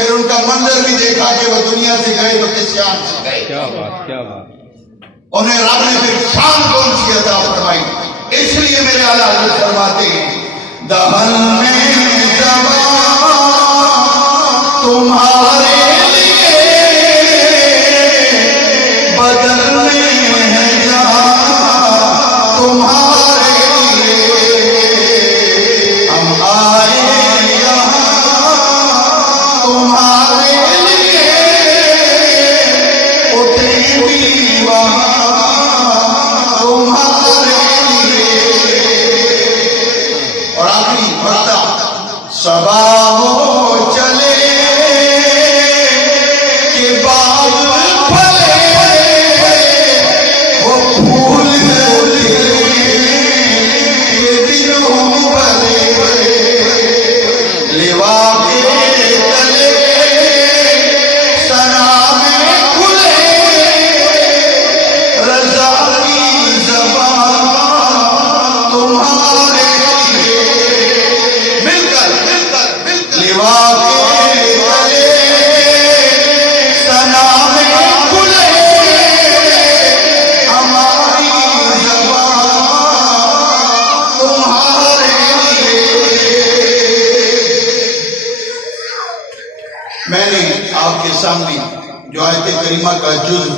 फिर उनका मंजर भी देखा कि वो दुनिया से गए तो किस शान से गए। क्या बात, क्या बात। उन्हें रब ने फिर शान कौन सी अता फरमाई। इसलिए मेरे आला हज़रत फरमाते हैं दहन में दवा तुम्हारे लिए, बदन में है जान तुम्हारे लिए, हम आए यहाँ तुम्हारे लिए, उठे भी वहाँ तुम्हारे लिए। और आखिरी मर्दा सबा हो चले के बाग फले, वो फूल खिले के दिनों भले, लिवा के तले सना में खुले, रज़ा की ज़बान तुम्हारे लिए। मिलकर लिवा के तले सना में खुले, हमारी ज़बान तुम्हारे लिए। मैंने आपके सामने जो आयत करीमा का जुज़